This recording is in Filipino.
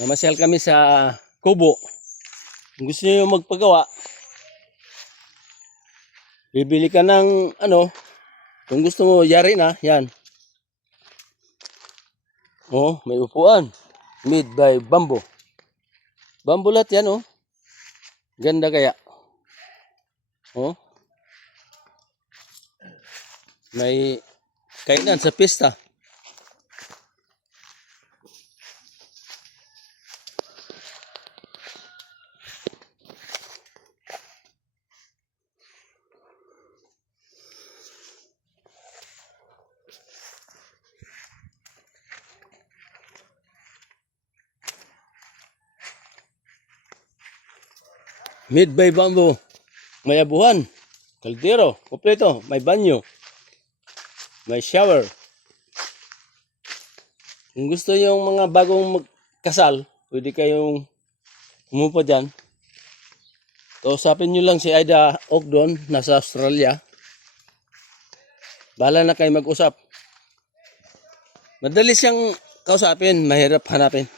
Namasyal kami sa Kubo. Kung gusto niyo magpagawa, bibili ka ng kung gusto mo yari na, yan. Oh, may upuan. Made by Bamboo. Bamboo lahat yan, oh. Ganda kaya. Oh. May kainan sa pista. Made by Bamboo. May abuhan, kaldero, kompleto, may banyo, may shower. Kung gusto yung mga bagong magkasal, pwede kayong umupo dyan. Kausapin nyo lang si Aida Ogdon, nasa Australia. Bahala na kayo mag-usap. Madali siyang kausapin, mahirap hanapin.